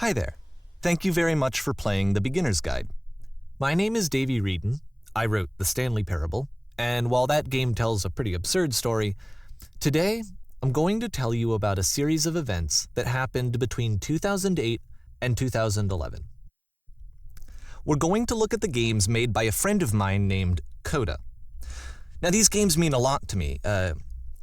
Hi there. Thank you very much for playing The Beginner's Guide. My name is Davey Wreden. I wrote the Stanley Parable, and while that game tells a pretty absurd story, today I'm going to tell you about a series of events that happened between 2008 and 2011. We're going to look at the games made by a friend of mine named Coda. Now, these games mean a lot to me. I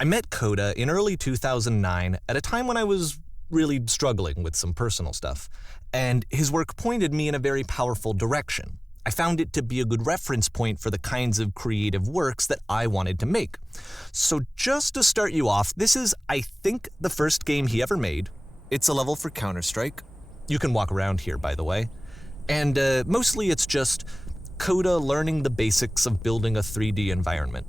met Coda in early 2009 at a time when I was really struggling with some personal stuff, and his work pointed me in a very powerful direction. I found it to be a good reference point for the kinds of creative works that I wanted to make. So just to start you off, this is, I think, the first game he ever made. It's a level for Counter-Strike. You can walk around here, by the way. And mostly it's just Coda learning the basics of building a 3D environment.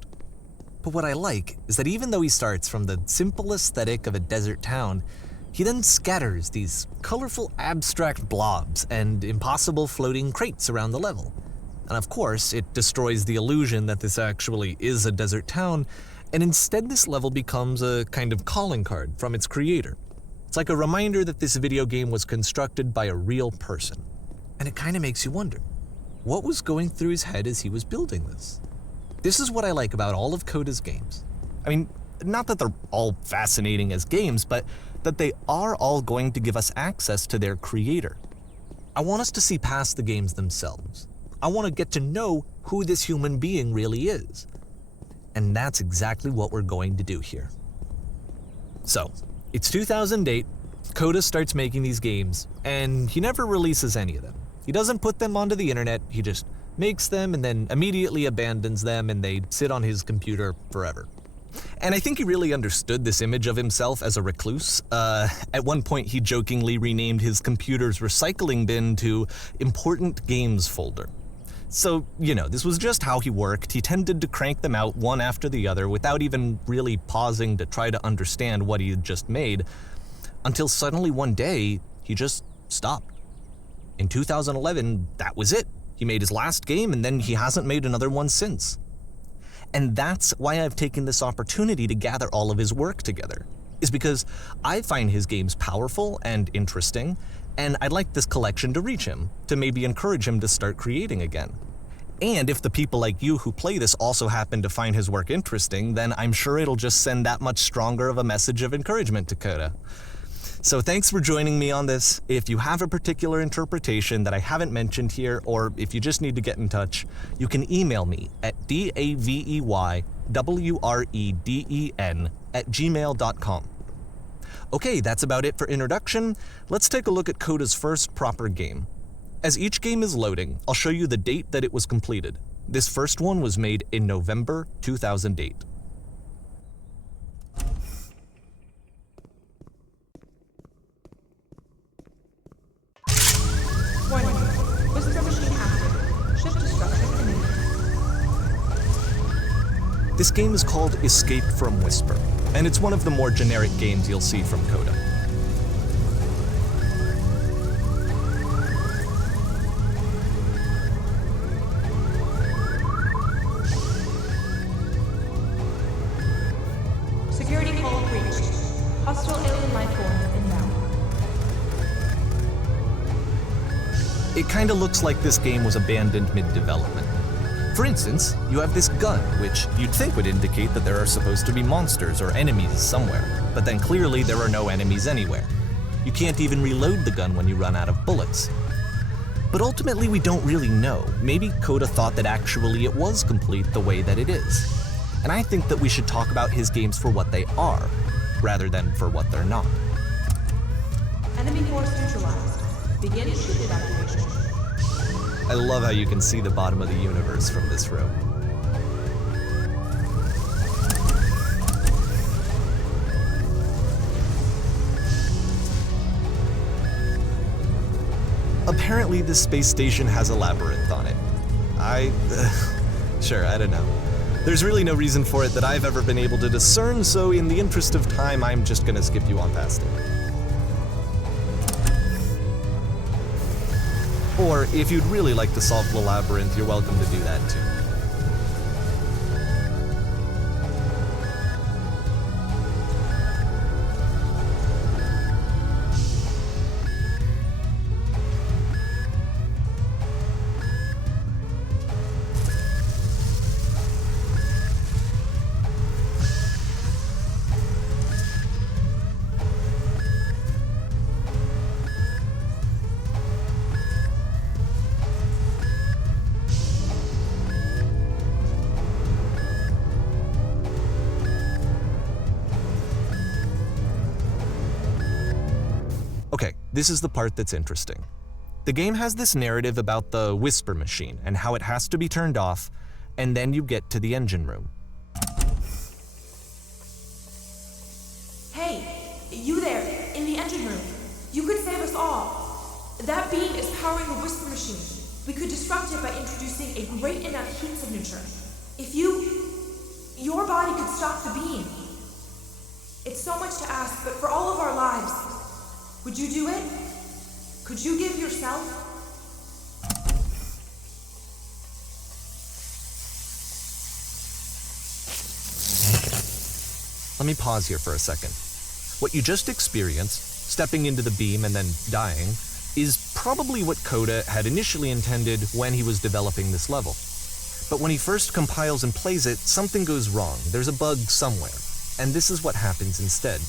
But what I like is that even though he starts from the simple aesthetic of a desert town, he then scatters these colorful abstract blobs and impossible floating crates around the level. And of course, it destroys the illusion that this actually is a desert town, and instead this level becomes a kind of calling card from its creator. It's like a reminder that this video game was constructed by a real person. And it kind of makes you wonder, what was going through his head as he was building this? This is what I like about all of Coda's games. I mean, not that they're all fascinating as games, but that they are all going to give us access to their creator. I want us to see past the games themselves. I want to get to know who this human being really is. And that's exactly what we're going to do here. So, it's 2008, Coda starts making these games, and he never releases any of them. He doesn't put them onto the internet, he just makes them and then immediately abandons them, and they sit on his computer forever. And I think he really understood this image of himself as a recluse. At one point, he jokingly renamed his computer's recycling bin to Important Games Folder. So, this was just how he worked. He tended to crank them out one after the other without even really pausing to try to understand what he had just made, until suddenly one day, he just stopped. In 2011, that was it. He made his last game, and then he hasn't made another one since. And that's why I've taken this opportunity to gather all of his work together, is because I find his games powerful and interesting, and I'd like this collection to reach him, to maybe encourage him to start creating again. And if the people like you who play this also happen to find his work interesting, then I'm sure it'll just send that much stronger of a message of encouragement to Coda. So thanks for joining me on this. If you have a particular interpretation that I haven't mentioned here, or if you just need to get in touch, you can email me at daveywreden@gmail.com. Okay, that's about it for introduction. Let's take a look at Coda's first proper game. As each game is loading, I'll show you the date that it was completed. This first one was made in November 2008. Warning. Whisper machine active. Shift destruction imminent. This game is called Escape from Whisper, and it's one of the more generic games you'll see from Coda. Security hull breached. Hostile alien life forms inbound. It kinda looks like this game was abandoned mid-development. For instance, you have this gun, which you'd think would indicate that there are supposed to be monsters or enemies somewhere, but then clearly there are no enemies anywhere. You can't even reload the gun when you run out of bullets. But ultimately we don't really know. Maybe Coda thought that actually it was complete the way that it is. And I think that we should talk about his games for what they are, rather than for what they're not. Enemy force neutralized. Begin ship evacuation. I love how you can see the bottom of the universe from this room. Apparently this space station has a labyrinth on it. Sure, I don't know. There's really no reason for it that I've ever been able to discern, so in the interest of time, I'm just gonna skip you on past it. Or, if you'd really like to solve the labyrinth, you're welcome to do that too. Okay, this is the part that's interesting. The game has this narrative about the whisper machine and how it has to be turned off, and then you get to the engine room. Hey, you there, in the engine room. You could save us all. That beam is powering the whisper machine. We could disrupt it by introducing a great enough heat signature. If your body could stop the beam. It's so much to ask, but for all of our lives, would you do it? Could you give yourself? Let me pause here for a second. What you just experienced, stepping into the beam and then dying, is probably what Coda had initially intended when he was developing this level. But when he first compiles and plays it, something goes wrong. There's a bug somewhere, and this is what happens instead.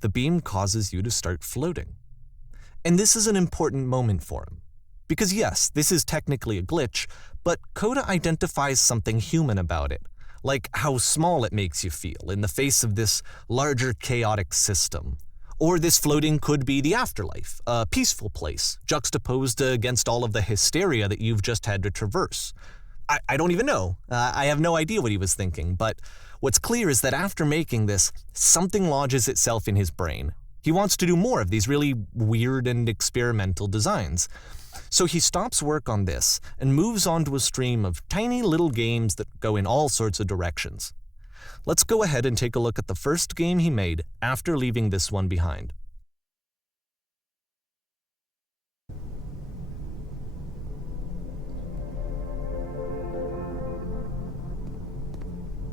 The beam causes you to start floating. And this is an important moment for him. Because yes, this is technically a glitch, but Coda identifies something human about it, like how small it makes you feel in the face of this larger chaotic system. Or this floating could be the afterlife, a peaceful place, juxtaposed against all of the hysteria that you've just had to traverse. I don't even know. I have no idea what he was thinking, but what's clear is that after making this, something lodges itself in his brain. He wants to do more of these really weird and experimental designs. So he stops work on this and moves on to a stream of tiny little games that go in all sorts of directions. Let's go ahead and take a look at the first game he made after leaving this one behind.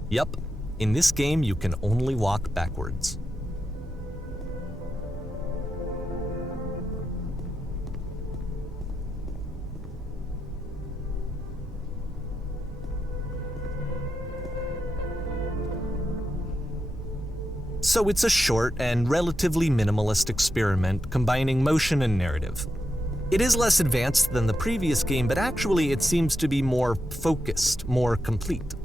Yep, in this game you can only walk backwards. So it's a short and relatively minimalist experiment combining motion and narrative. It is less advanced than the previous game, but actually it seems to be more focused, more complete.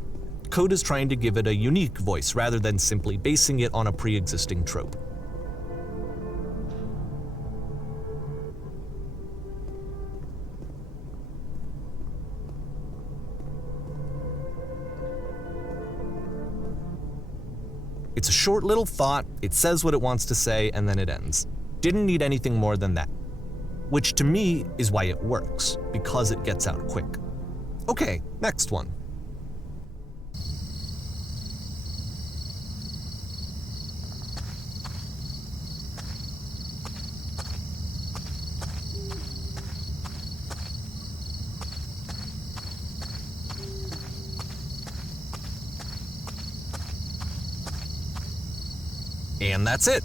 Coda's trying to give it a unique voice rather than simply basing it on a pre-existing trope. It's a short little thought, it says what it wants to say, and then it ends. Didn't need anything more than that. Which to me is why it works, because it gets out quick. Okay, next one. And that's it.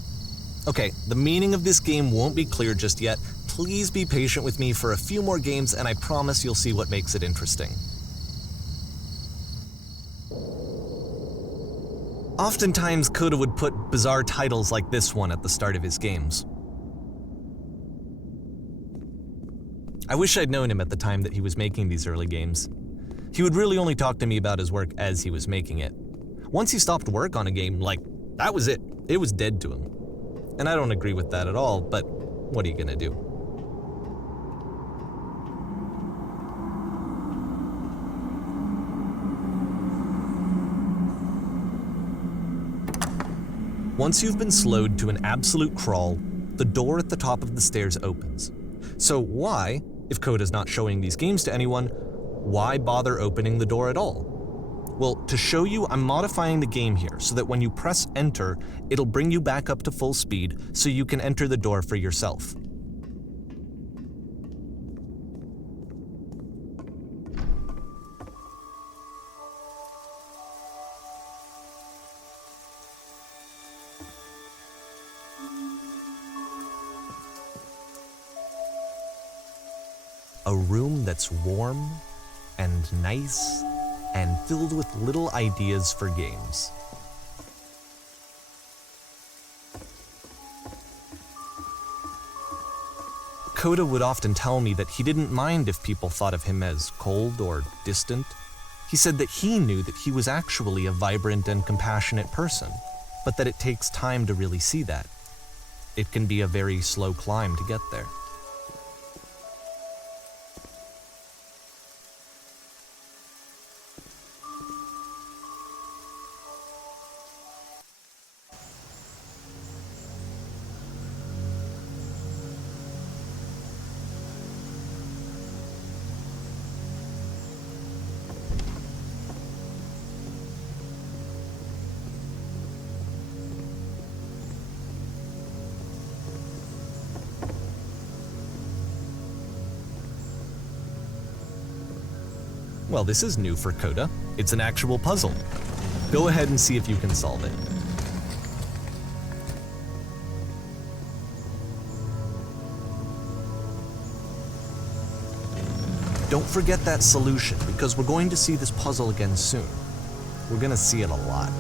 Okay, the meaning of this game won't be clear just yet. Please be patient with me for a few more games, and I promise you'll see what makes it interesting. Oftentimes, Coda would put bizarre titles like this one at the start of his games. I wish I'd known him at the time that he was making these early games. He would really only talk to me about his work as he was making it. Once he stopped work on a game, that was it. It was dead to him. And I don't agree with that at all, but what are you gonna do? Once you've been slowed to an absolute crawl, the door at the top of the stairs opens. So why, if Coda's not showing these games to anyone, why bother opening the door at all? Well, to show you, I'm modifying the game here so that when you press enter, it'll bring you back up to full speed so you can enter the door for yourself. A room that's warm and nice and filled with little ideas for games. Coda would often tell me that he didn't mind if people thought of him as cold or distant. He said that he knew that he was actually a vibrant and compassionate person, but that it takes time to really see that. It can be a very slow climb to get there. Well, this is new for Coda. It's an actual puzzle. Go ahead and see if you can solve it. Don't forget that solution, because we're going to see this puzzle again soon. We're going to see it a lot.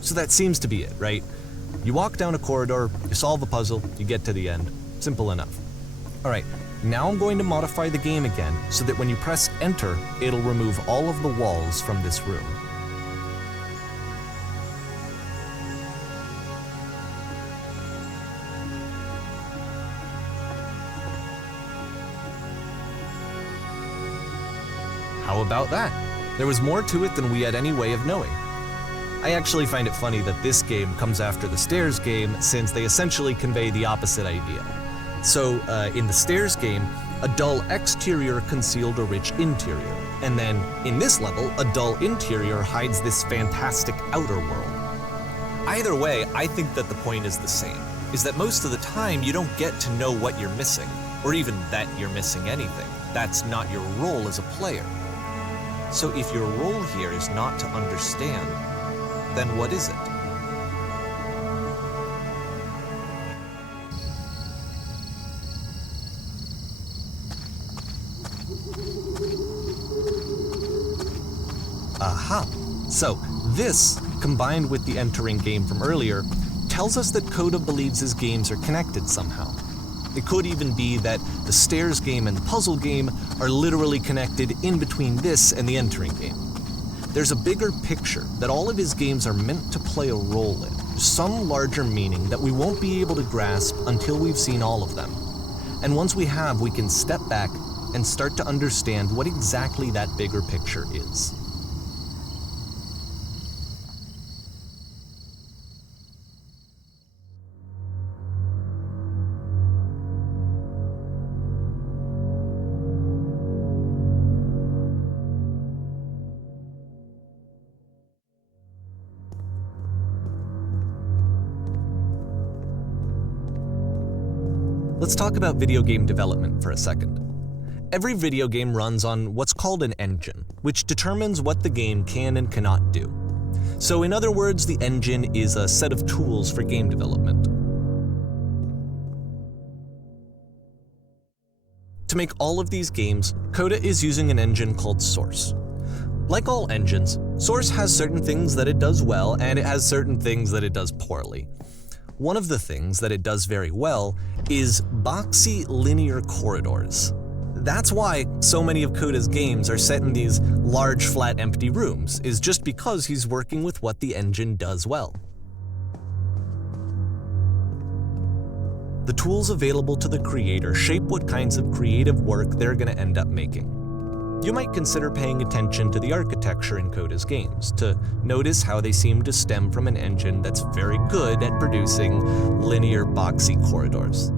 So that seems to be it, right? You walk down a corridor, you solve a puzzle, you get to the end. Simple enough. All right, now I'm going to modify the game again so that when you press enter, it'll remove all of the walls from this room. How about that? There was more to it than we had any way of knowing. I actually find it funny that this game comes after the Stairs game, since they essentially convey the opposite idea. So, in the Stairs game, a dull exterior concealed a rich interior, and then, in this level, a dull interior hides this fantastic outer world. Either way, I think that the point is the same, is that most of the time you don't get to know what you're missing, or even that you're missing anything. That's not your role as a player. So if your role here is not to understand, then what is it? Aha! So, this, combined with the entering game from earlier, tells us that Coda believes his games are connected somehow. It could even be that the Stairs game and the puzzle game are literally connected in between this and the entering game. There's a bigger picture that all of his games are meant to play a role in, some larger meaning that we won't be able to grasp until we've seen all of them. And once we have, we can step back and start to understand what exactly that bigger picture is. Let's talk about video game development for a second. Every video game runs on what's called an engine, which determines what the game can and cannot do. So in other words, the engine is a set of tools for game development. To make all of these games, Coda is using an engine called Source. Like all engines, Source has certain things that it does well, and it has certain things that it does poorly. One of the things that it does very well is boxy linear corridors. That's why so many of Coda's games are set in these large, flat, empty rooms, is just because he's working with what the engine does well. The tools available to the creator shape what kinds of creative work they're going to end up making. You might consider paying attention to the architecture in Coda's games to notice how they seem to stem from an engine that's very good at producing linear, boxy corridors.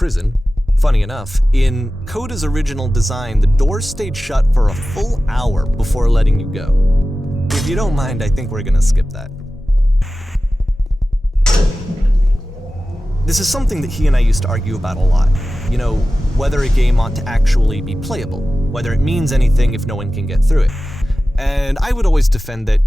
prison. Funny enough, in Coda's original design, the doors stayed shut for a full hour before letting you go. If you don't mind, I think we're gonna skip that. This is something that he and I used to argue about a lot. You know, whether a game ought to actually be playable, whether it means anything if no one can get through it. And I would always defend that,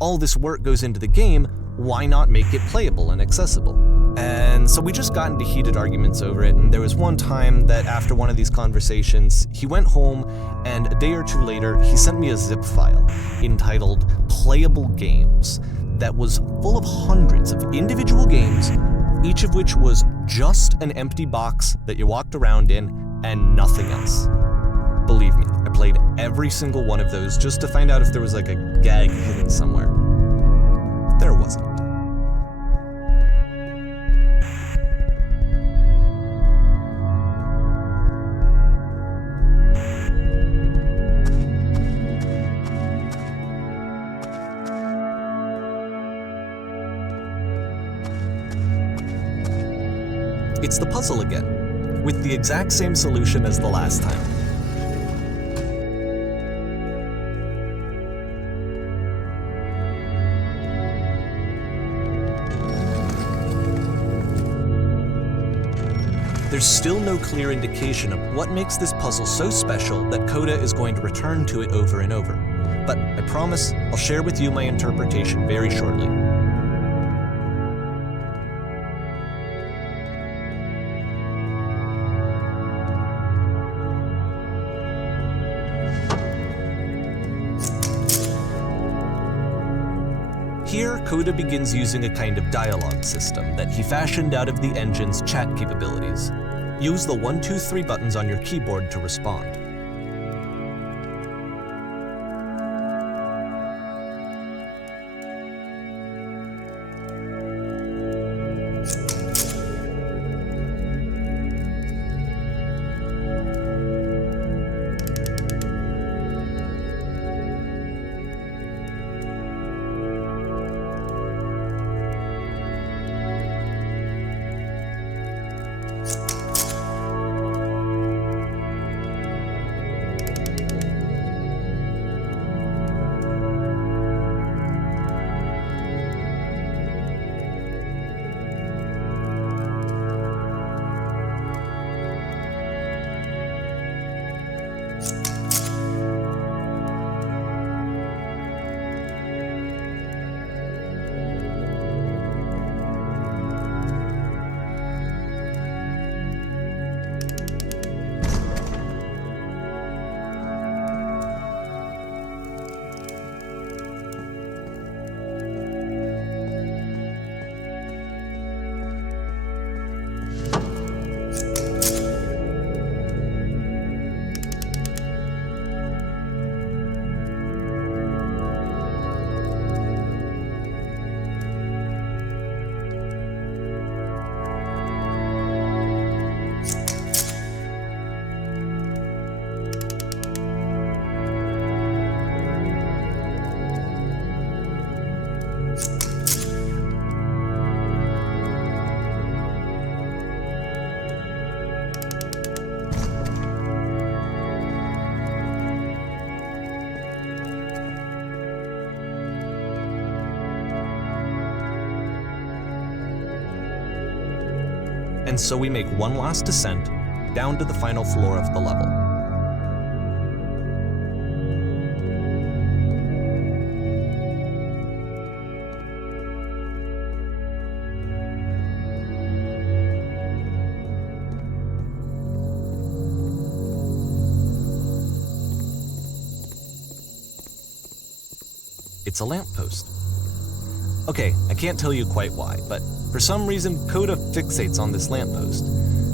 all this work goes into the game, why not make it playable and accessible? And so we just got into heated arguments over it, and there was one time that after one of these conversations, he went home, and a day or two later, he sent me a zip file entitled Playable Games that was full of hundreds of individual games, each of which was just an empty box that you walked around in and nothing else. Believe me, I played every single one of those just to find out if there was like a gag hidden somewhere. There wasn't. It's the puzzle again, with the exact same solution as the last time. There's still no clear indication of what makes this puzzle so special that Coda is going to return to it over and over. But I promise I'll share with you my interpretation very shortly. Here, Coda begins using a kind of dialogue system that he fashioned out of the engine's chat capabilities. Use the 1, 2, 3 buttons on your keyboard to respond. And so we make one last descent down to the final floor of the level. It's a lamppost. Okay, I can't tell you quite why, but for some reason, Coda fixates on this lamppost.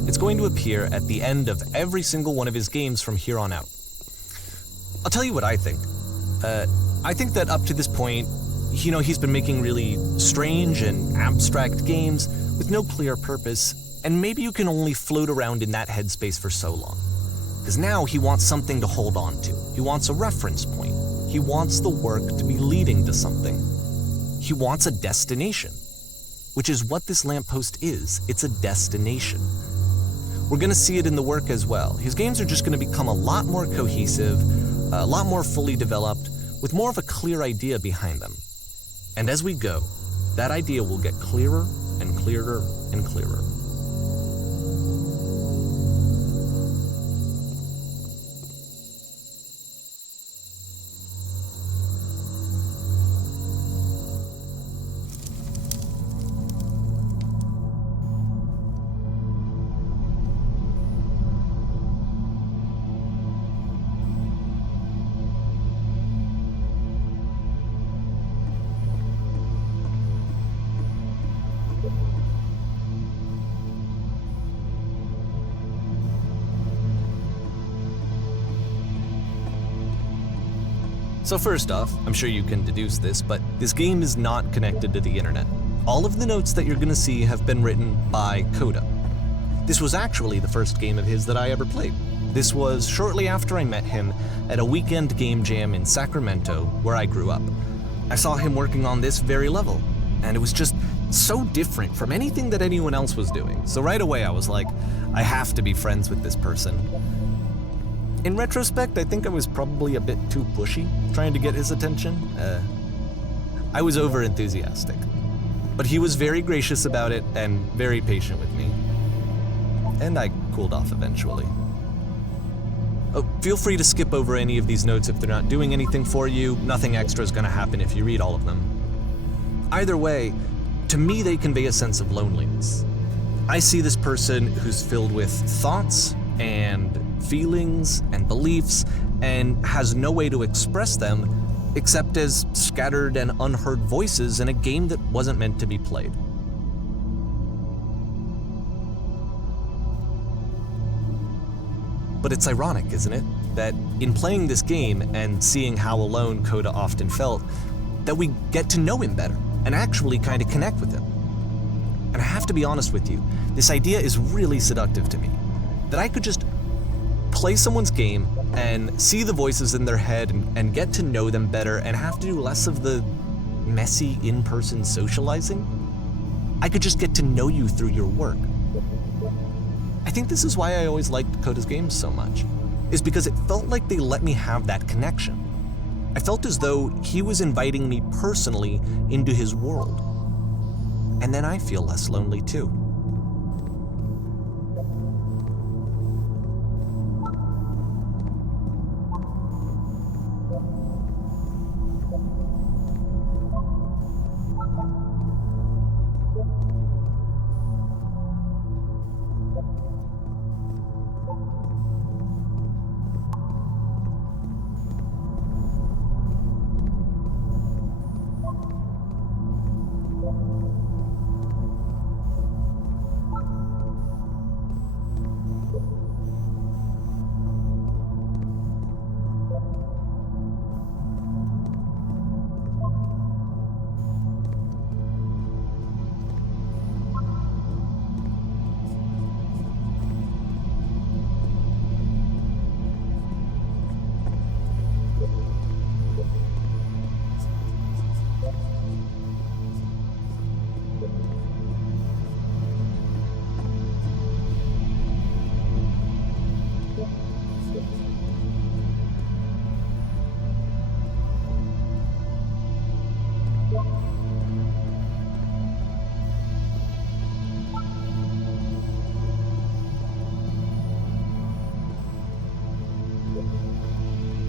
It's going to appear at the end of every single one of his games from here on out. I'll tell you what I think. I think that up to this point, he's been making really strange and abstract games with no clear purpose, and maybe you can only float around in that headspace for so long. Because now he wants something to hold on to. He wants a reference point. He wants the work to be leading to something. He wants a destination, which is what this lamppost is. It's a destination. We're going to see it in the work as well. His games are just going to become a lot more cohesive, a lot more fully developed, with more of a clear idea behind them. And as we go, that idea will get clearer and clearer and clearer. So first off, I'm sure you can deduce this, but this game is not connected to the internet. All of the notes that you're gonna see have been written by Coda. This was actually the first game of his that I ever played. This was shortly after I met him at a weekend game jam in Sacramento, where I grew up. I saw him working on this very level, and it was just so different from anything that anyone else was doing. So right away I was like, I have to be friends with this person. In retrospect, I think I was probably a bit too pushy, trying to get his attention. I was over-enthusiastic. But he was very gracious about it and very patient with me. And I cooled off eventually. Oh, feel free to skip over any of these notes if they're not doing anything for you. Nothing extra is going to happen if you read all of them. Either way, to me they convey a sense of loneliness. I see this person who's filled with thoughts and feelings and beliefs and has no way to express them except as scattered and unheard voices in a game that wasn't meant to be played. But it's ironic, isn't it, that in playing this game and seeing how alone Coda often felt, that we get to know him better and actually kind of connect with him. And I have to be honest with you, this idea is really seductive to me, that I could just play someone's game and see the voices in their head and get to know them better and have to do less of the messy in-person socializing. I could just get to know you through your work. I think this is why I always liked Coda's games so much, is because it felt like they let me have that connection. I felt as though he was inviting me personally into his world. And then I feel less lonely too.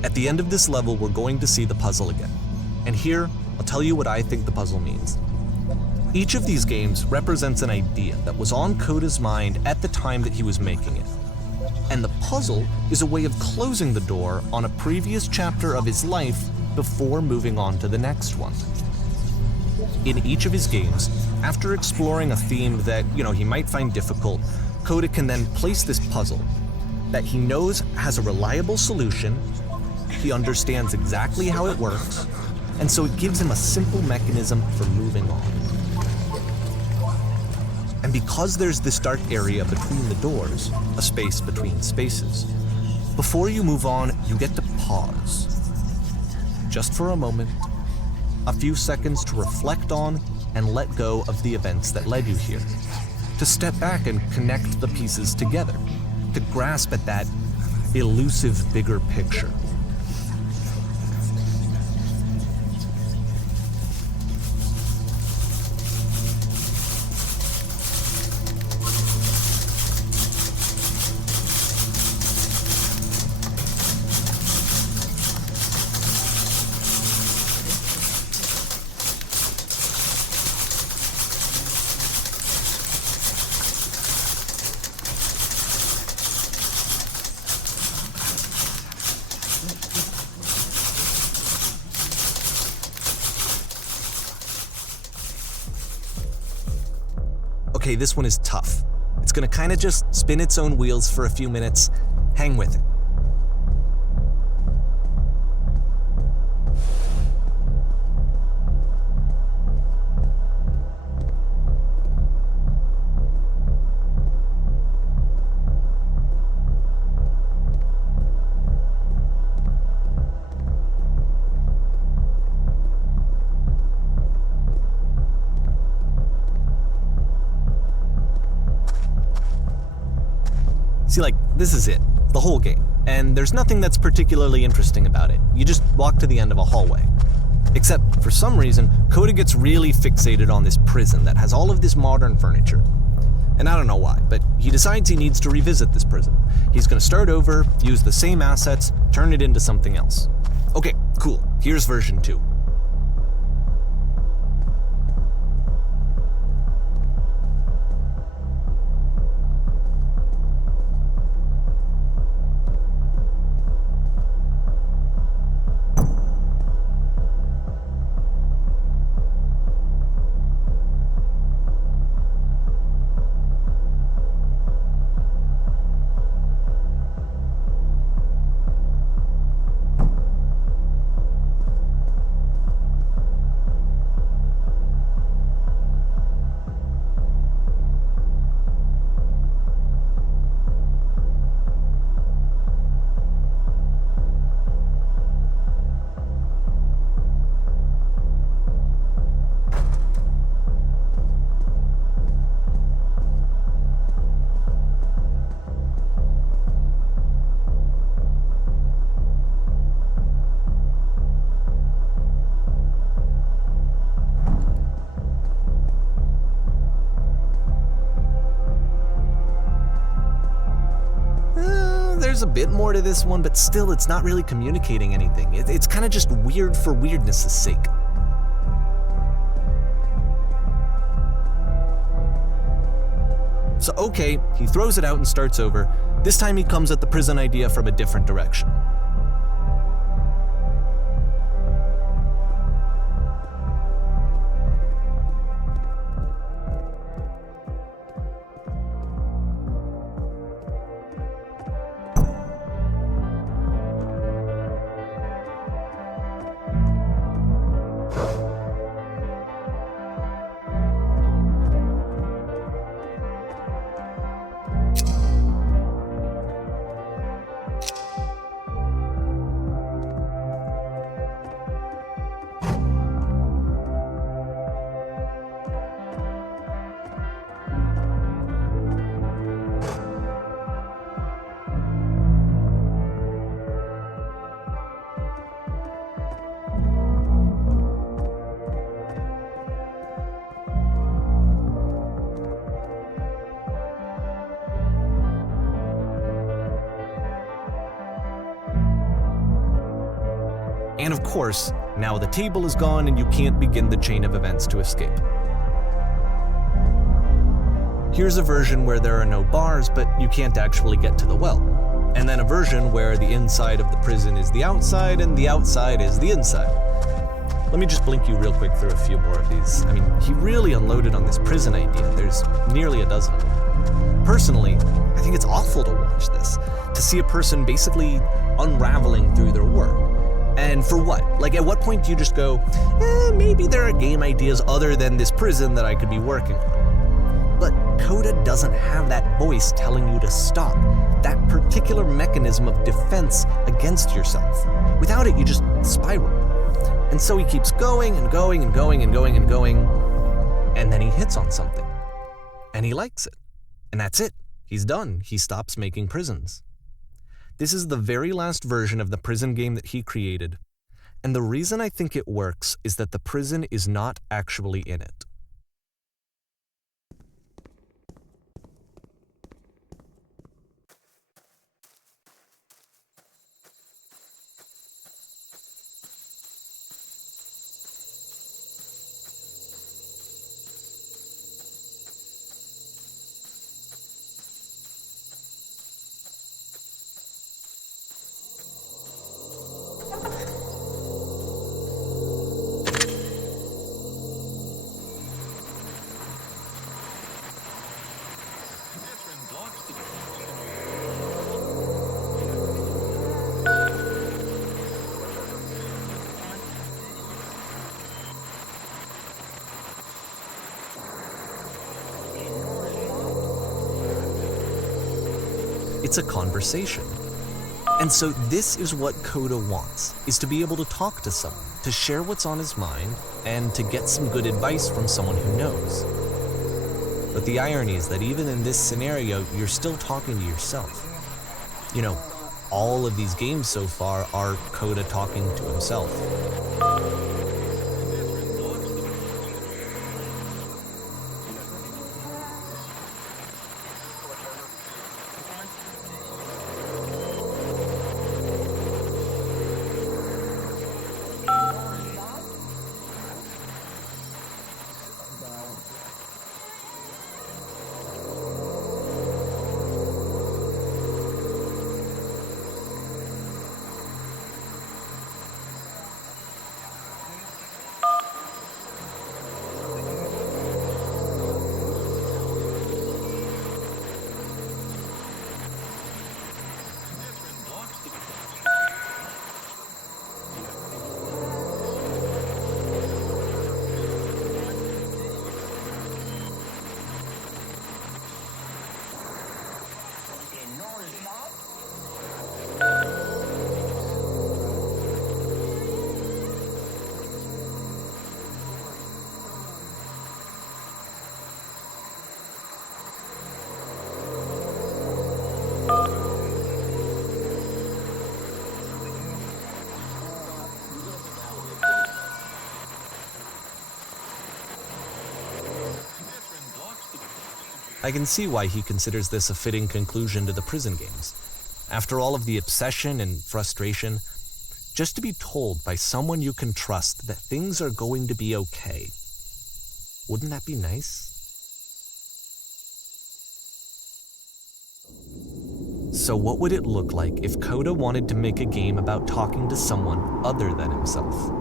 At the end of this level, we're going to see the puzzle again. And here, I'll tell you what I think the puzzle means. Each of these games represents an idea that was on Coda's mind at the time that he was making it. And the puzzle is a way of closing the door on a previous chapter of his life before moving on to the next one. In each of his games, after exploring a theme that, he might find difficult, Coda can then place this puzzle that he knows has a reliable solution, he understands exactly how it works, and so it gives him a simple mechanism for moving on. And because there's this dark area between the doors, a space between spaces, before you move on, you get to pause. Just for a moment, a few seconds to reflect on and let go of the events that led you here, to step back and connect the pieces together. to grasp at that elusive bigger picture. Okay, this one is tough. It's gonna kind of just spin its own wheels for a few minutes. Hang with it. See, like, this is it, the whole game, and there's nothing that's particularly interesting about it. You just walk to the end of a hallway. Except, for some reason, Coda gets really fixated on this prison that has all of this modern furniture. And I don't know why, but he decides he needs to revisit this prison. He's gonna start over, use the same assets, turn it into something else. Okay, cool, here's version 2. There's a bit more to this one, but still it's not really communicating anything. It's kind of just weird for weirdness' sake. So okay, he throws it out and starts over. This time he comes at the prison idea from a different direction. And of course, now the table is gone and you can't begin the chain of events to escape. Here's a version where there are no bars, but you can't actually get to the well. And then a version where the inside of the prison is the outside and the outside is the inside. Let me just blink you real quick through a few more of these. I mean, he really unloaded on this prison idea. There's nearly a dozen of them. Personally, I think it's awful to watch this, to see a person basically unraveling through their work. And for what? Like, at what point do you just go, maybe there are game ideas other than this prison that I could be working on? But Coda doesn't have that voice telling you to stop, that particular mechanism of defense against yourself. Without it, you just spiral. And so he keeps going and going and going and going and going, and then he hits on something. And he likes it. And that's it. He's done. He stops making prisons. This is the very last version of the prison game that he created, and the reason I think it works is that the prison is not actually in it. It's a conversation. And so this is what Coda wants, is to be able to talk to someone, to share what's on his mind, and to get some good advice from someone who knows. But the irony is that even in this scenario, you're still talking to yourself. You know, all of these games so far are Coda talking to himself. I can see why he considers this a fitting conclusion to the prison games. After all of the obsession and frustration, just to be told by someone you can trust that things are going to be okay. Wouldn't that be nice? So what would it look like if Coda wanted to make a game about talking to someone other than himself?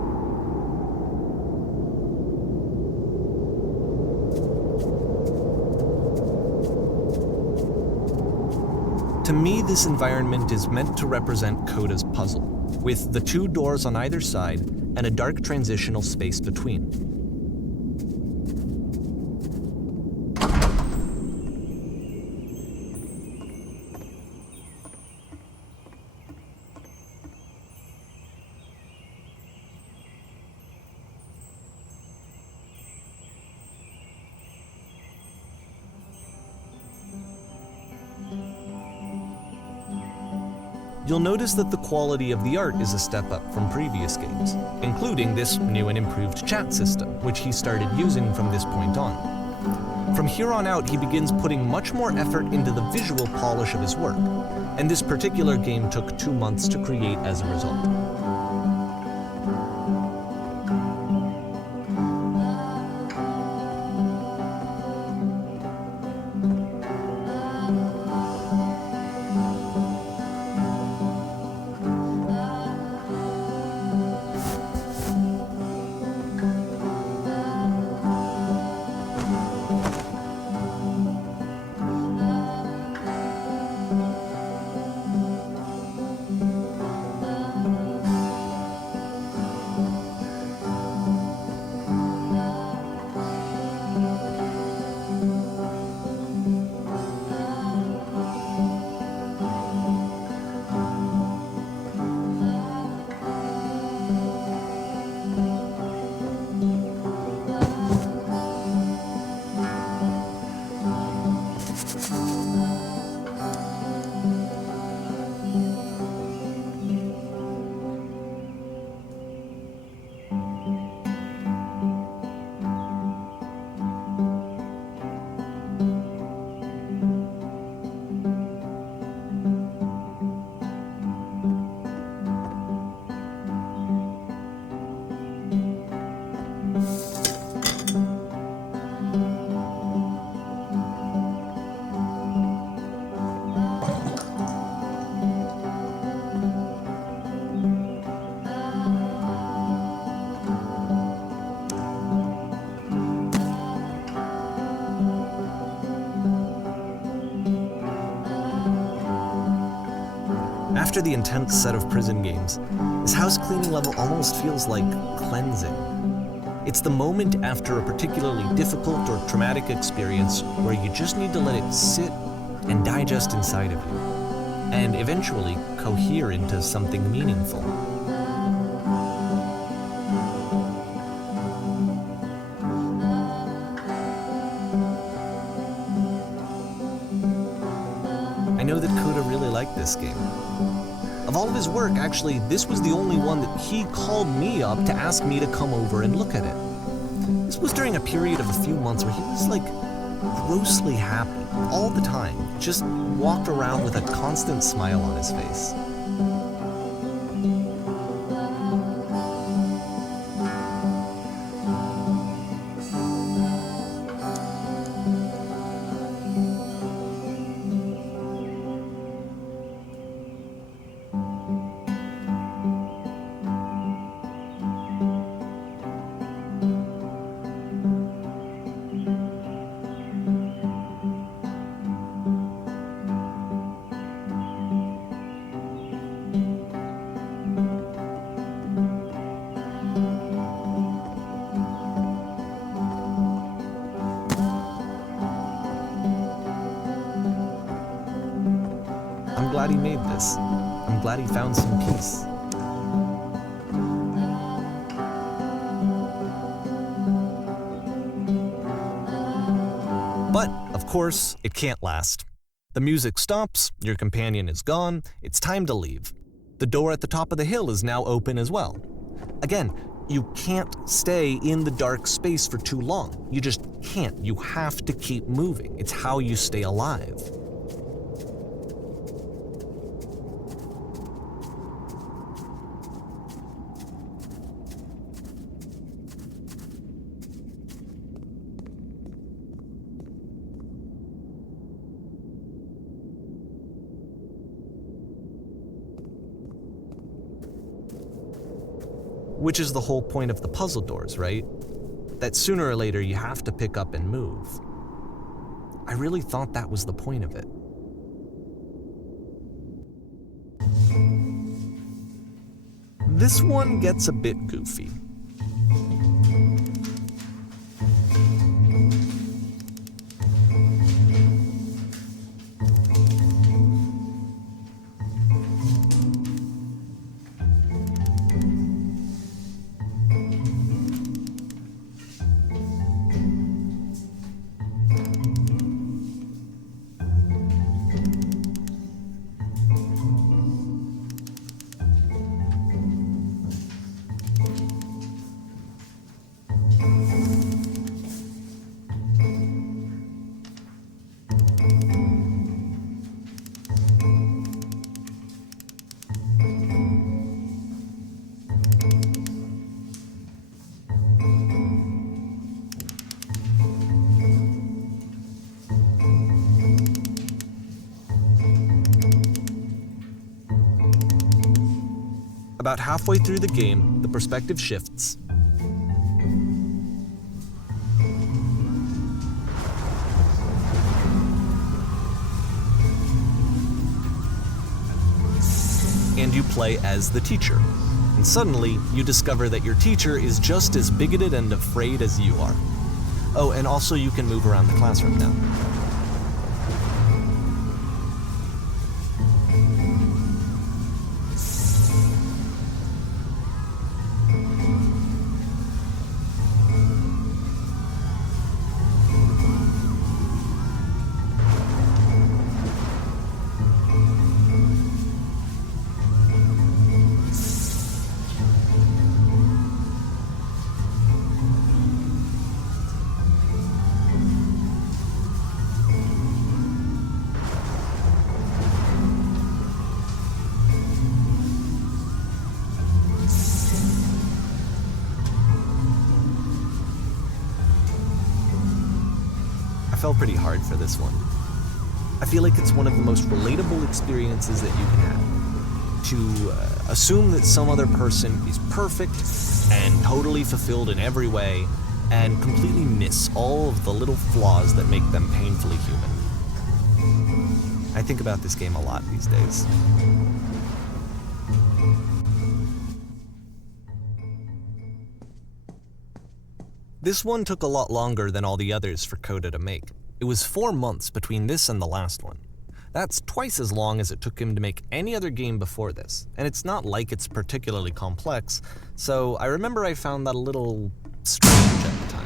To me, this environment is meant to represent Coda's puzzle, with the two doors on either side and a dark transitional space between. You'll notice that the quality of the art is a step up from previous games, including this new and improved chat system, which he started using from this point on. From here on out, he begins putting much more effort into the visual polish of his work, and this particular game took 2 months to create as a result. after the intense set of prison games, this house cleaning level almost feels like cleansing. It's the moment after a particularly difficult or traumatic experience where you just need to let it sit and digest inside of you, and eventually cohere into something meaningful. I know that Coda really liked this game. Of all of his work, actually, this was the only one that he called me up to ask me to come over and look at it. This was during a period of a few months where he was grossly happy all the time, just walked around with a constant smile on his face. I'm glad he made this. I'm glad he found some peace. But, of course, it can't last. The music stops, your companion is gone, it's time to leave. The door at the top of the hill is now open as well. Again, you can't stay in the dark space for too long. You just can't. You have to keep moving. It's how you stay alive. Which is the whole point of the puzzle doors, right? That sooner or later you have to pick up and move. I really thought that was the point of it. This one gets a bit goofy. About halfway through the game, the perspective shifts. And you play as the teacher. And suddenly, you discover that your teacher is just as bigoted and afraid as you are. Oh, and also you can move around the classroom now. I fell pretty hard for this one. I feel like it's one of the most relatable experiences that you can have. To assume that some other person is perfect and totally fulfilled in every way, and completely miss all of the little flaws that make them painfully human. I think about this game a lot these days. This one took a lot longer than all the others for Coda to make. It was 4 months between this and the last one. That's twice as long as it took him to make any other game before this, and it's not like it's particularly complex, so I remember I found that a little strange at the time.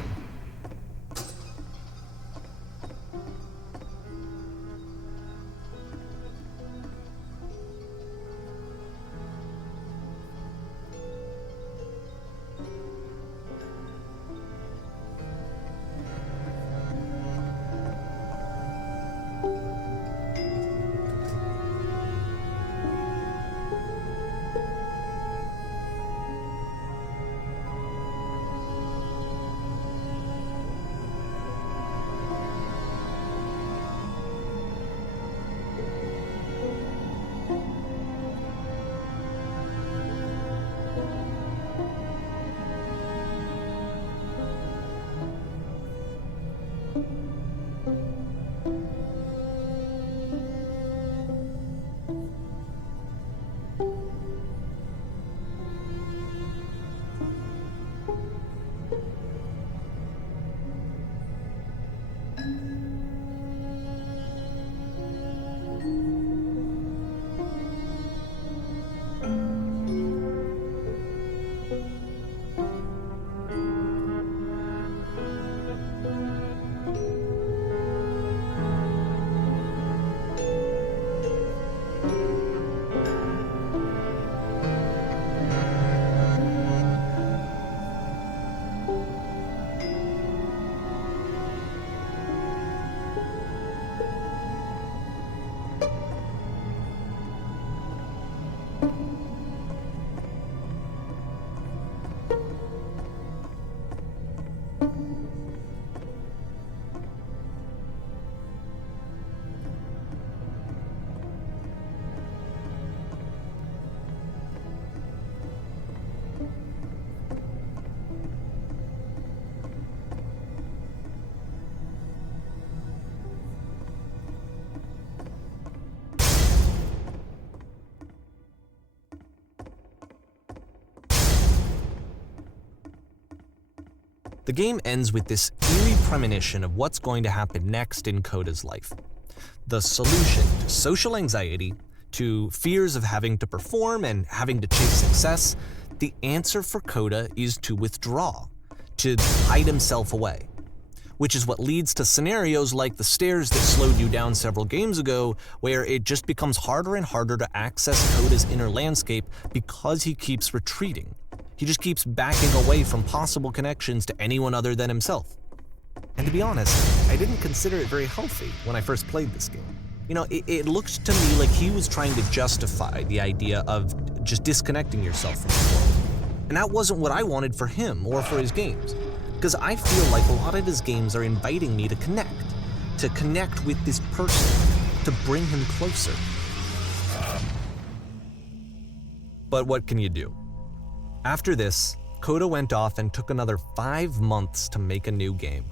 The game ends with this eerie premonition of what's going to happen next in Coda's life. The solution to social anxiety, to fears of having to perform and having to chase success, the answer for Coda is to withdraw, to hide himself away. Which is what leads to scenarios like the stairs that slowed you down several games ago, where it just becomes harder and harder to access Coda's inner landscape because he keeps retreating. He just keeps backing away from possible connections to anyone other than himself. And to be honest, I didn't consider it very healthy when I first played this game. You know, it looked to me like he was trying to justify the idea of just disconnecting yourself from the world. And that wasn't what I wanted for him or for his games. Because I feel like a lot of his games are inviting me to connect with this person, to bring him closer. But what can you do? After this, Coda went off and took another 5 months to make a new game.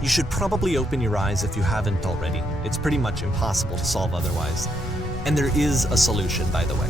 You should probably open your eyes if you haven't already. It's pretty much impossible to solve otherwise. And there is a solution, by the way.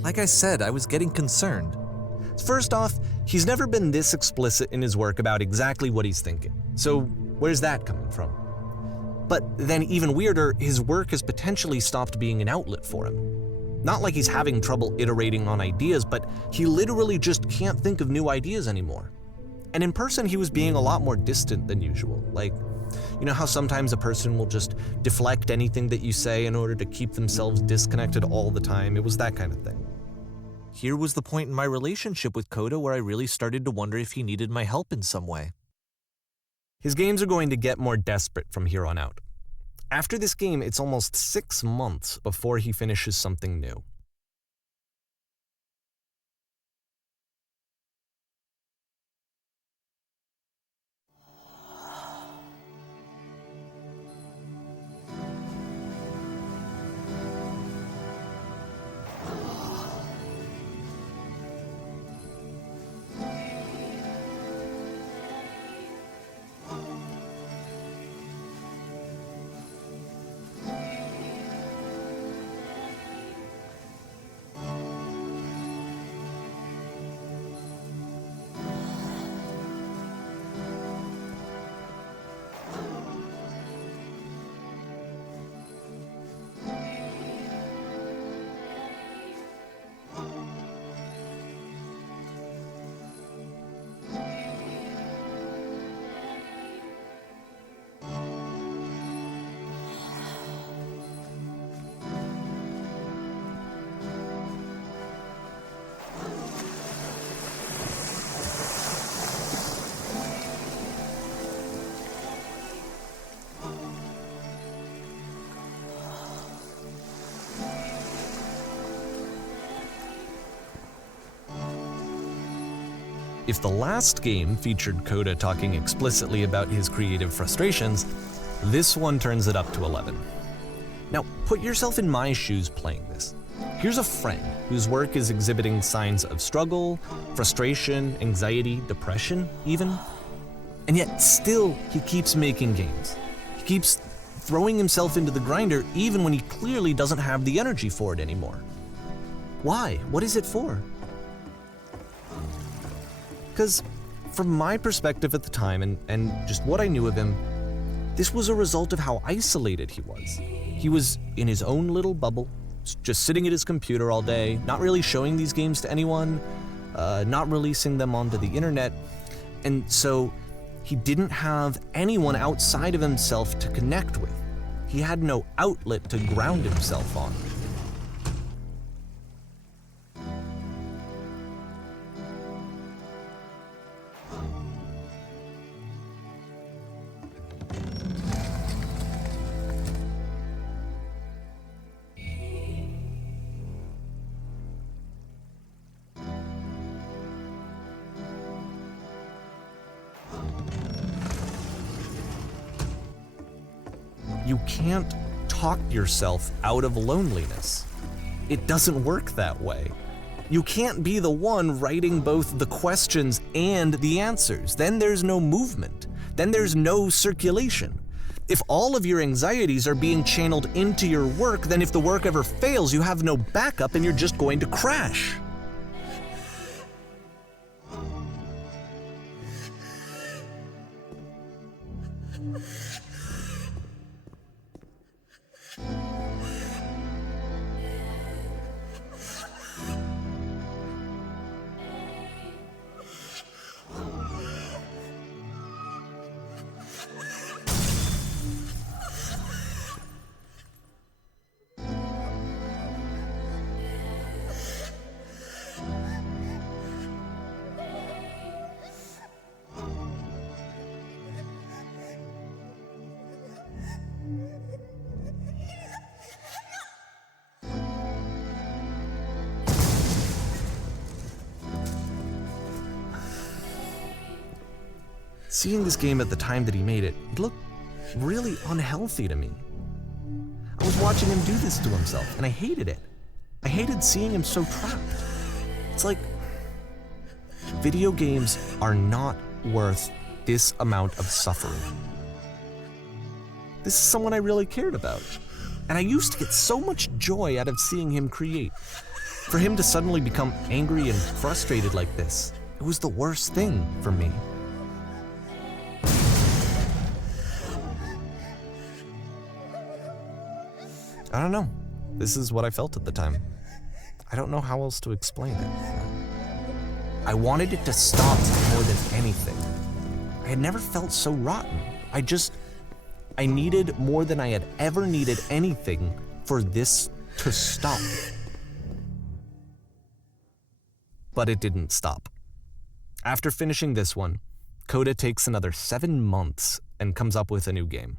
Like I said, I was getting concerned. First off, he's never been this explicit in his work about exactly what he's thinking. So where's that coming from? But then even weirder, his work has potentially stopped being an outlet for him. Not like he's having trouble iterating on ideas, but he literally just can't think of new ideas anymore. And in person, he was being a lot more distant than usual. Like, you know how sometimes a person will just deflect anything that you say in order to keep themselves disconnected all the time? It was that kind of thing. Here was the point in my relationship with Coda where I really started to wonder if he needed my help in some way. His games are going to get more desperate from here on out. After this game, it's almost 6 months before he finishes something new. If the last game featured Coda talking explicitly about his creative frustrations, this one turns it up to 11. Now, put yourself in my shoes playing this. Here's a friend whose work is exhibiting signs of struggle, frustration, anxiety, depression, even. And yet, still, he keeps making games. He keeps throwing himself into the grinder even when he clearly doesn't have the energy for it anymore. Why? What is it for? Because from my perspective at the time and just what I knew of him, this was a result of how isolated he was. He was in his own little bubble, just sitting at his computer all day, not really showing these games to anyone, not releasing them onto the internet. And so he didn't have anyone outside of himself to connect with. He had no outlet to ground himself on. You can't talk yourself out of loneliness. It doesn't work that way. You can't be the one writing both the questions and the answers. Then there's no movement. Then there's no circulation. If all of your anxieties are being channeled into your work, then if the work ever fails, you have no backup and you're just going to crash. Seeing this game at the time that he made it, it looked really unhealthy to me. I was watching him do this to himself, and I hated it. I hated seeing him so trapped. It's like, video games are not worth this amount of suffering. This is someone I really cared about, and I used to get so much joy out of seeing him create. For him to suddenly become angry and frustrated like this, it was the worst thing for me. I don't know. This is what I felt at the time. I don't know how else to explain it. I wanted it to stop more than anything. I had never felt so rotten. I needed more than I had ever needed anything for this to stop. But it didn't stop. After finishing this one, Coda takes another 7 months and comes up with a new game.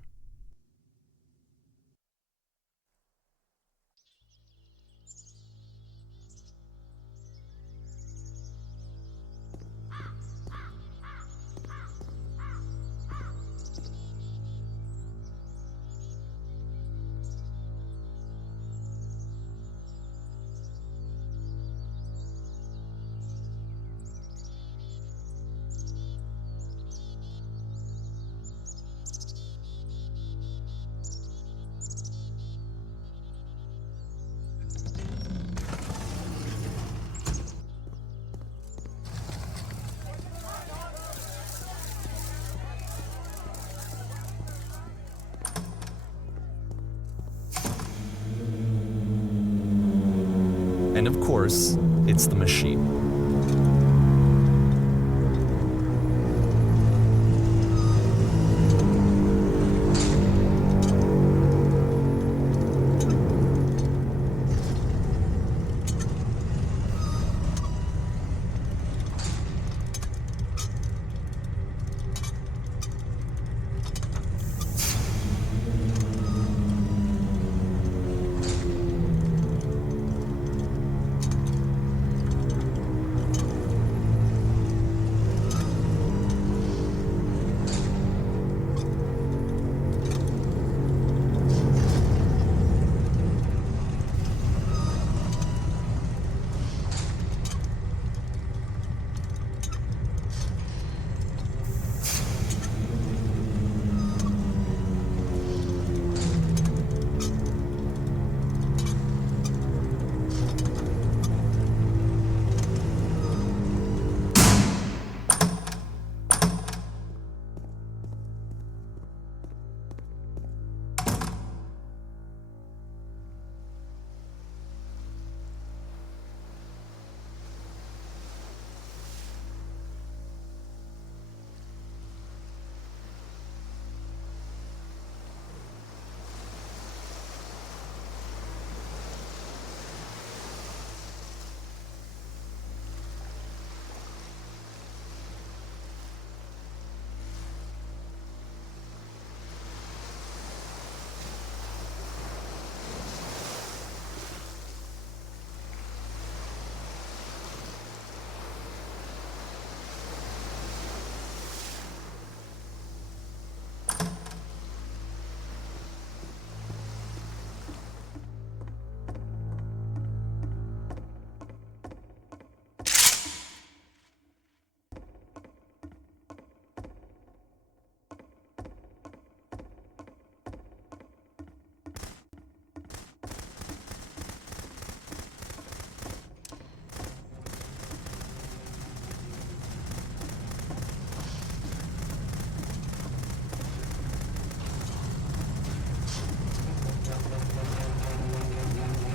And of course, it's the machine.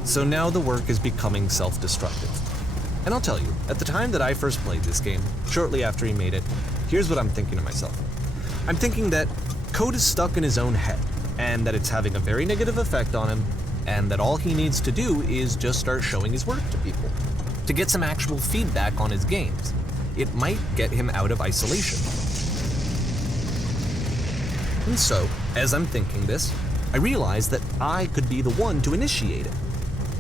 So now the work is becoming self-destructive. And I'll tell you, at the time that I first played this game, shortly after he made it, here's what I'm thinking to myself. I'm thinking that Code is stuck in his own head, and that it's having a very negative effect on him, and that all he needs to do is just start showing his work to people, to get some actual feedback on his games. It might get him out of isolation. And so, as I'm thinking this, I realize that I could be the one to initiate it.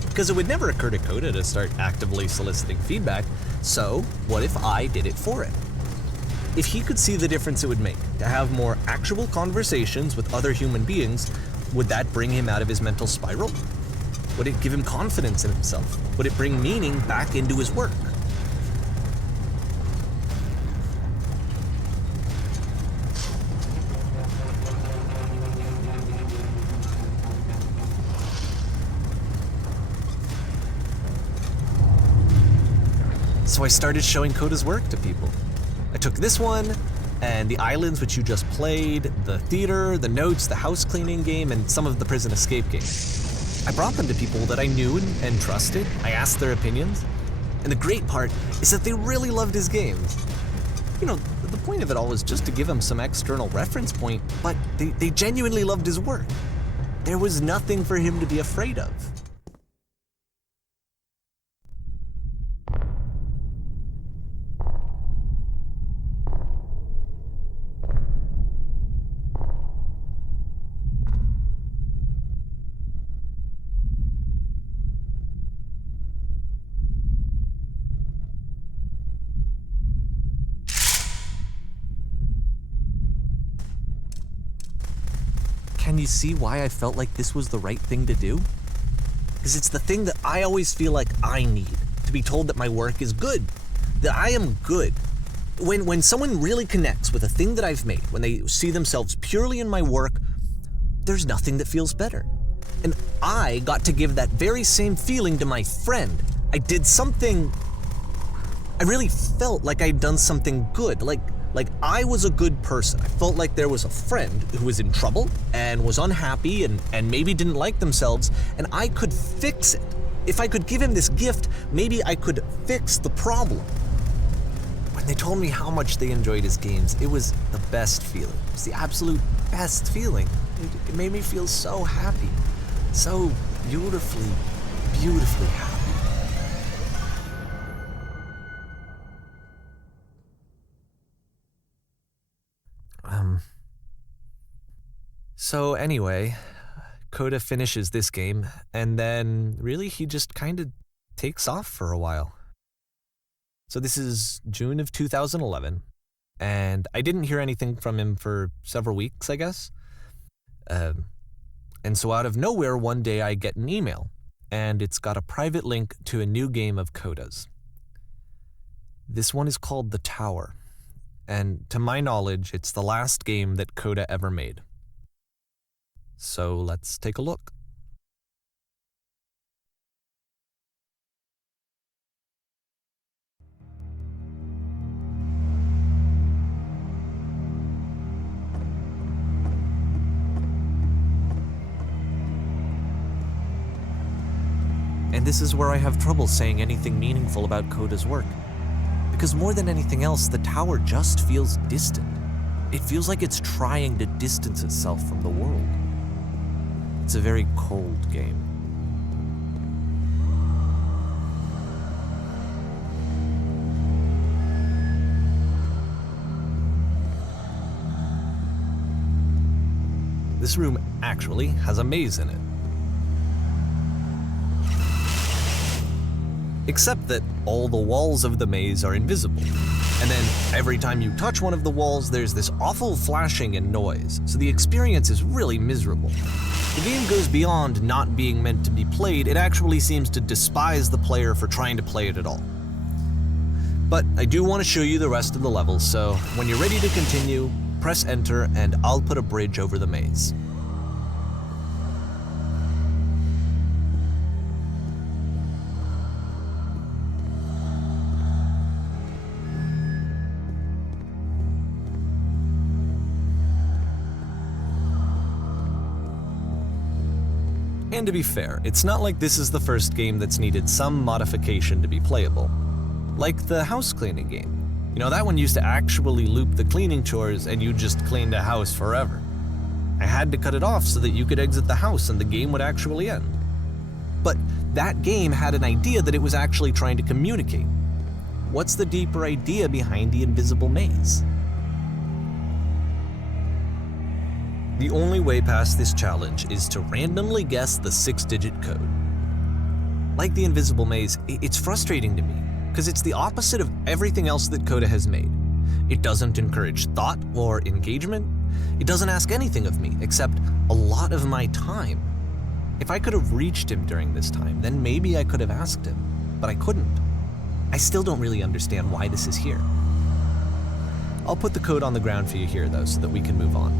Because it would never occur to Coda to start actively soliciting feedback, so what if I did it for him? If he could see the difference it would make to have more actual conversations with other human beings, would that bring him out of his mental spiral? Would it give him confidence in himself? Would it bring meaning back into his work? So I started showing Coda's work to people. I took this one, and the islands which you just played, the theater, the notes, the house cleaning game, and some of the prison escape games. I brought them to people that I knew and trusted. I asked their opinions. And the great part is that they really loved his games. You know, the point of it all was just to give him some external reference point, but they genuinely loved his work. There was nothing for him to be afraid of. Can you see why I felt like this was the right thing to do? Because it's the thing that I always feel like I need, to be told that my work is good, that I am good. When someone really connects with a thing that I've made, when they see themselves purely in my work, there's nothing that feels better. And I got to give that very same feeling to my friend. I did something, I really felt like I'd done something good, like I was a good person. I felt like there was a friend who was in trouble and was unhappy and maybe didn't like themselves, and I could fix it. If I could give him this gift, maybe I could fix the problem. When they told me how much they enjoyed his games, it was the best feeling. It was the absolute best feeling. It made me feel so happy, so beautifully, beautifully happy. So anyway, Coda finishes this game, and then really he just kind of takes off for a while. So this is June of 2011, and I didn't hear anything from him for several weeks, I guess. And so out of nowhere, one day I get an email, and it's got a private link to a new game of Coda's. This one is called The Tower, and to my knowledge, it's the last game that Coda ever made. So let's take a look. And this is where I have trouble saying anything meaningful about Coda's work. Because more than anything else, the tower just feels distant. It feels like it's trying to distance itself from the world. It's a very cold game. This room actually has a maze in it. Except that all the walls of the maze are invisible. And then every time you touch one of the walls, there's this awful flashing and noise, so the experience is really miserable. The game goes beyond not being meant to be played, it actually seems to despise the player for trying to play it at all. But I do want to show you the rest of the levels, so when you're ready to continue, press enter and I'll put a bridge over the maze. And to be fair, it's not like this is the first game that's needed some modification to be playable. Like the house cleaning game. You know, that one used to actually loop the cleaning chores and you just cleaned a house forever. I had to cut it off so that you could exit the house and the game would actually end. But that game had an idea that it was actually trying to communicate. What's the deeper idea behind the invisible maze? The only way past this challenge is to randomly guess the 6-digit code. Like the invisible maze, it's frustrating to me, because it's the opposite of everything else that Coda has made. It doesn't encourage thought or engagement. It doesn't ask anything of me, except a lot of my time. If I could have reached him during this time, then maybe I could have asked him, but I couldn't. I still don't really understand why this is here. I'll put the code on the ground for you here, though, so that we can move on.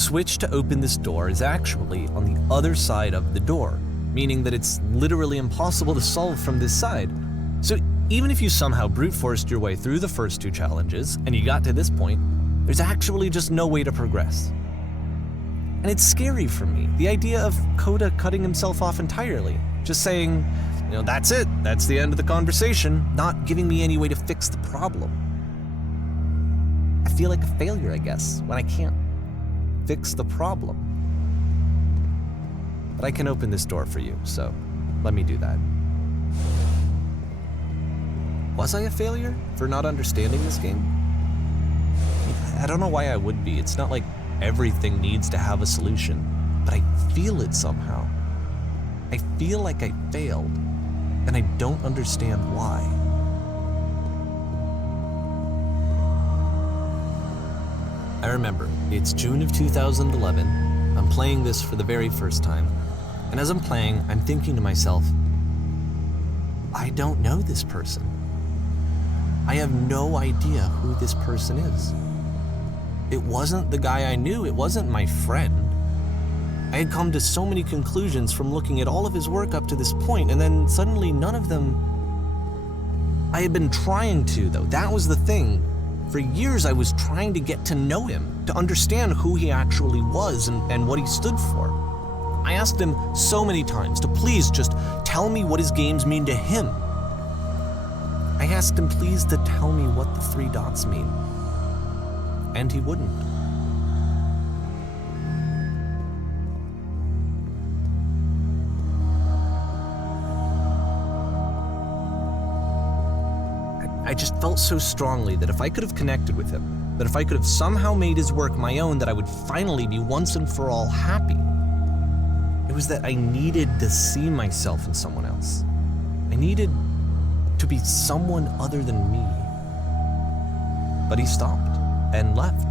The switch to open this door is actually on the other side of the door, meaning that it's literally impossible to solve from this side. So even if you somehow brute forced your way through the first 2 challenges and you got to this point, there's actually just no way to progress. And it's scary for me, the idea of Coda cutting himself off entirely, just saying, that's it, that's the end of the conversation, not giving me any way to fix the problem. I feel like a failure, I guess, when I can't fix the problem. But I can open this door for you, so let me do that. Was I a failure for not understanding this game? I don't know why I would be. It's not like everything needs to have a solution, but I feel it somehow. I feel like I failed, and I don't understand why. I remember, it's June of 2011. I'm playing this for the very first time, and as I'm playing, I'm thinking to myself, I don't know this person. I have no idea who this person is. It wasn't the guy I knew, it wasn't my friend. I had come to so many conclusions from looking at all of his work up to this point, and then suddenly none of them... I had been trying to, though. That was the thing. For years I was trying to get to know him, to understand who he actually was and what he stood for. I asked him so many times to please just tell me what his games mean to him. I asked him please to tell me what the 3 dots mean. And he wouldn't. I just felt so strongly that if I could have connected with him, that if I could have somehow made his work my own, that I would finally be once and for all happy. It was that I needed to see myself in someone else. I needed to be someone other than me. But he stopped and left,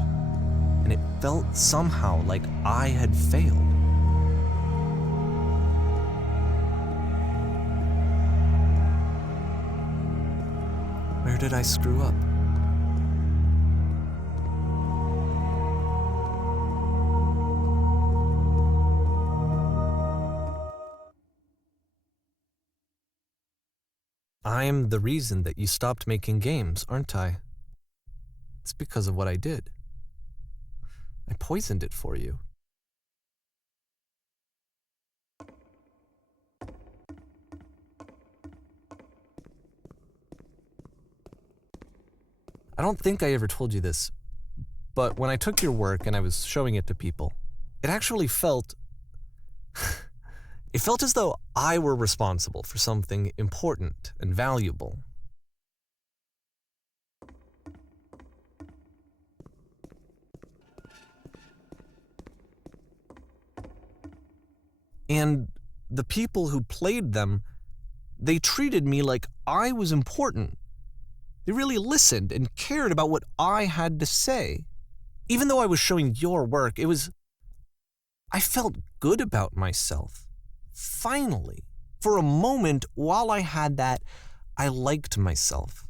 and it felt somehow like I had failed. Where did I screw up? I'm the reason that you stopped making games, aren't I? It's because of what I did. I poisoned it for you. I don't think I ever told you this, but when I took your work and I was showing it to people, it actually felt... it felt as though I were responsible for something important and valuable. And the people who played them, they treated me like I was important. They really listened and cared about what I had to say. Even though I was showing your work, I felt good about myself. Finally, for a moment, while I had that, I liked myself.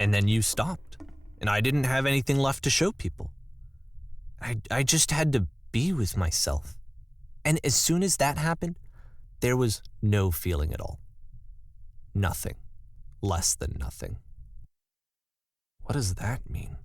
And then you stopped, and I didn't have anything left to show people. I just had to be with myself. And as soon as that happened, there was no feeling at all. Nothing. Less than nothing. What does that mean?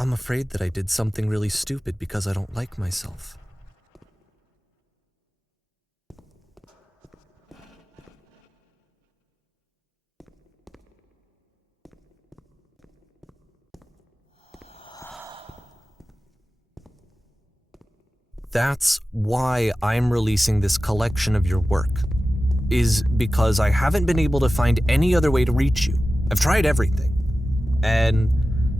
I'm afraid that I did something really stupid because I don't like myself. That's why I'm releasing this collection of your work, is because I haven't been able to find any other way to reach you. I've tried everything. And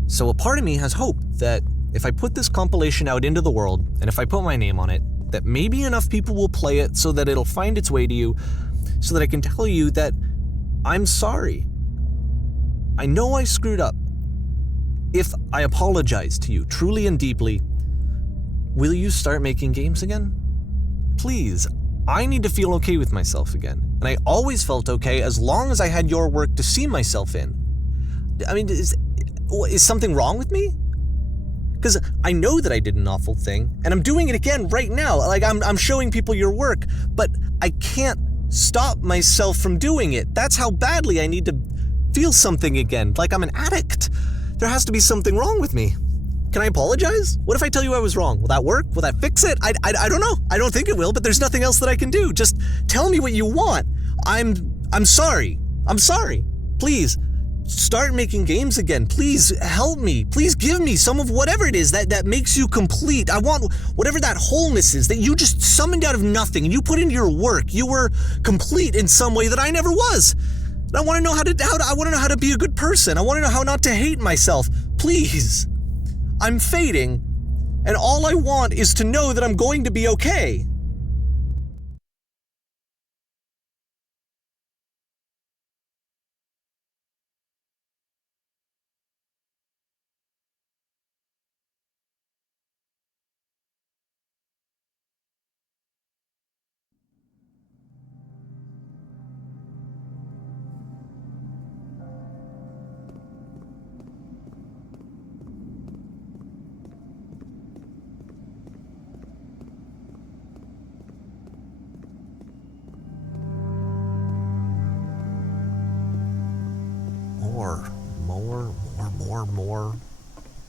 so a part of me has hope that if I put this compilation out into the world, and if I put my name on it, that maybe enough people will play it so that it'll find its way to you, so that I can tell you that I'm sorry. I know I screwed up. If I apologize to you truly and deeply, will you start making games again? Please, I need to feel okay with myself again. And I always felt okay as long as I had your work to see myself in. I mean, is something wrong with me? Because I know that I did an awful thing, and I'm doing it again right now. Like, I'm showing people your work, but I can't stop myself from doing it. That's how badly I need to feel something again, like I'm an addict. There has to be something wrong with me. Can I apologize? What if I tell you I was wrong? Will that work? Will that fix it? I don't know. I don't think it will, but there's nothing else that I can do. Just tell me what you want. I'm sorry. I'm sorry. Please, start making games again. Please help me. Please give me some of whatever it is that makes you complete. I want whatever that wholeness is that you just summoned out of nothing and you put into your work. You were complete in some way that I never was. And I want to know how to be a good person. I want to know how not to hate myself. Please. I'm fading, and all I want is to know that I'm going to be okay.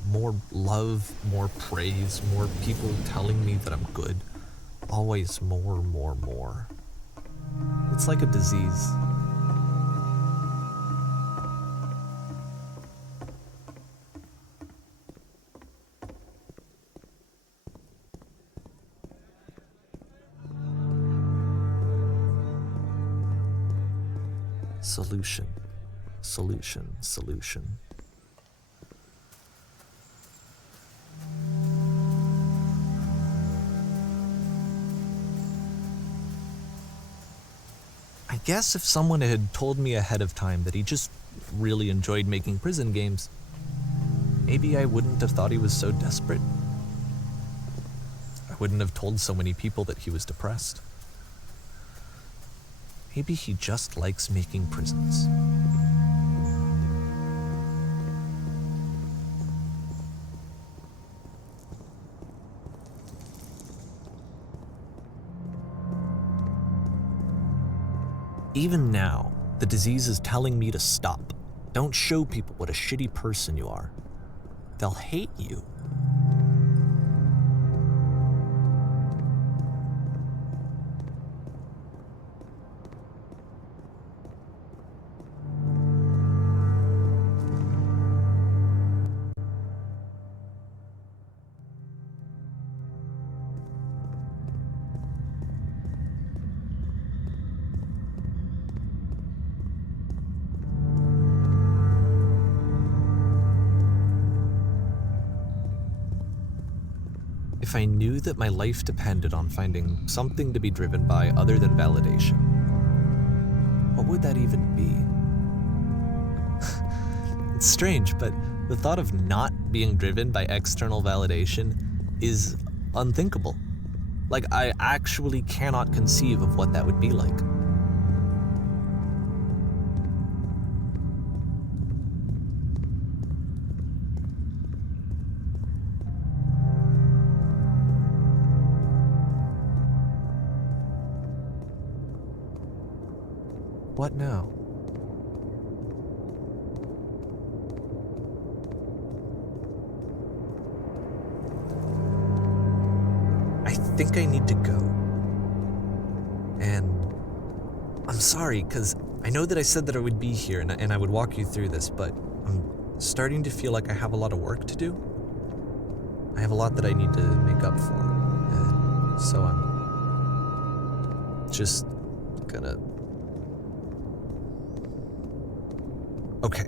More love, more praise, more people telling me that I'm good. Always more. It's like a disease. Solution. I guess if someone had told me ahead of time that he just really enjoyed making prison games, maybe I wouldn't have thought he was so desperate. I wouldn't have told so many people that he was depressed. Maybe he just likes making prisons. Even now, the disease is telling me to stop. Don't show people what a shitty person you are. They'll hate you. If I knew that my life depended on finding something to be driven by other than validation, what would that even be? It's strange, but the thought of not being driven by external validation is unthinkable. Like, I actually cannot conceive of what that would be like. What now? think I need to go. And I'm sorry, because I know that I said that I would be here and I would walk you through this, but I'm starting to feel like I have a lot of work to do. I have a lot that I need to make up for. So I'm just gonna... Okay.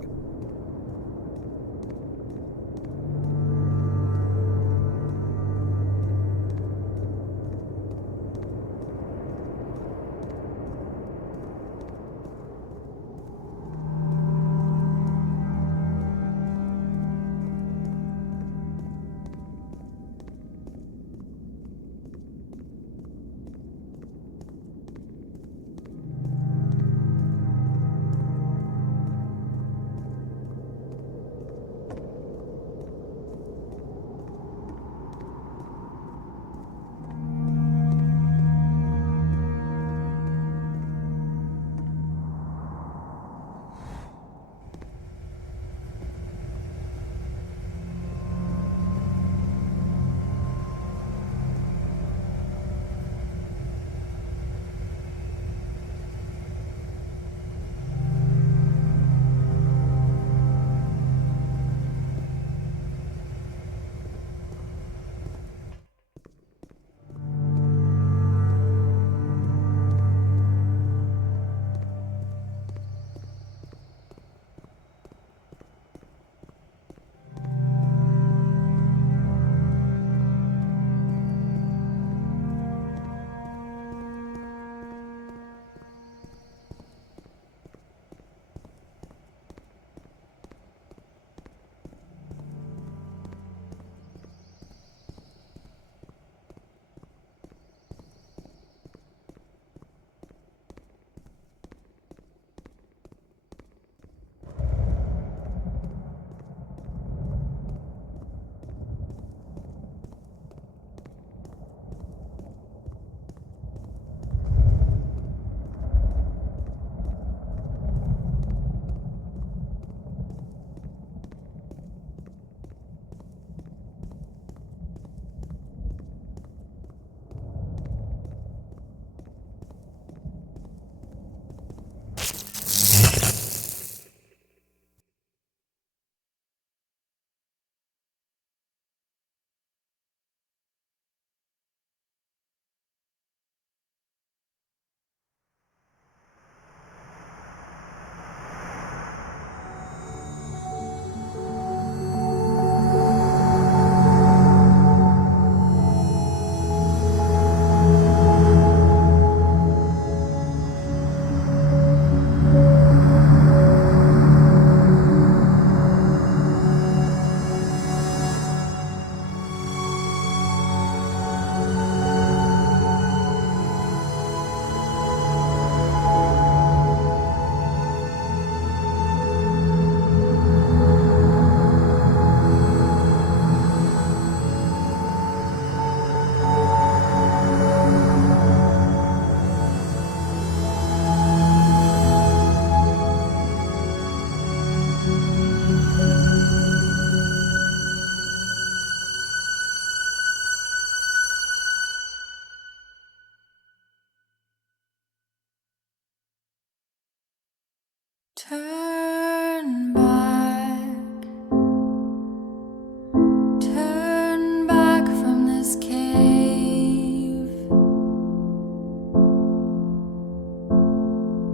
Turn back from this cave.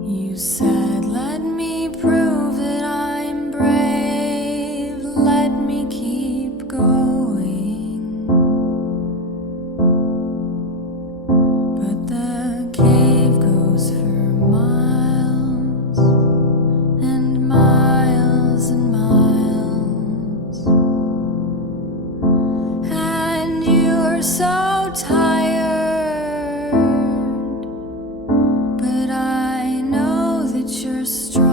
You said, let me prove that I'm brave. Let me keep going. But the cave goes for miles and miles and miles, and you're so tired, but I know that you're strong.